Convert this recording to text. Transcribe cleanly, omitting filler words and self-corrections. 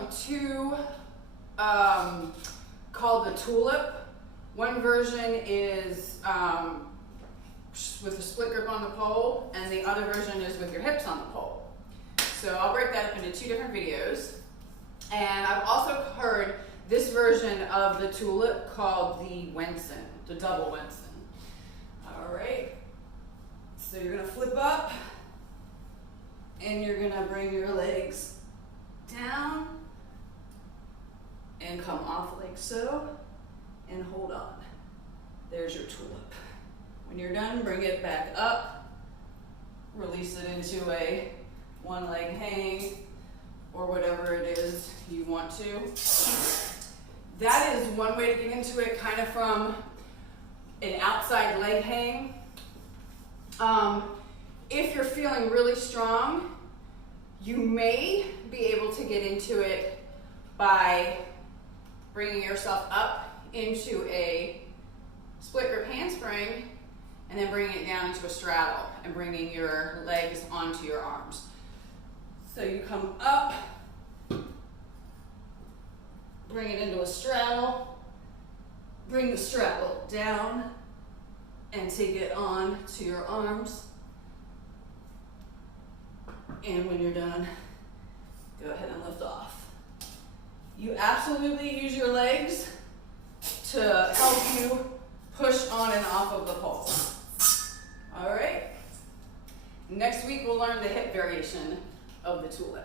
come two called the tulip. One version is with a split grip on the pole, and the other version is with your hips on the pole. So I'll break that up into two different videos. And I've also heard this version of the tulip called the Wenson, the double Wenson. All right, so you're gonna flip up and you're gonna bring your legs down and come off like so and hold on. There's your tulip. When you're done, bring it back up, release it into a one leg hang or whatever it is you want to. That is one way to get into it, kind of from an outside leg hang. If you're feeling really strong, you may be able to get into it by bringing yourself up into a split grip handspring and then bringing it down into a straddle and bringing your legs onto your arms. So you come up, bring it into a straddle, bring the straddle down, and take it on to your arms. And when you're done, go ahead and lift off. You absolutely use your legs to help you push on and off of the pole. All right. Next week, we'll learn the hip variation of the tulip.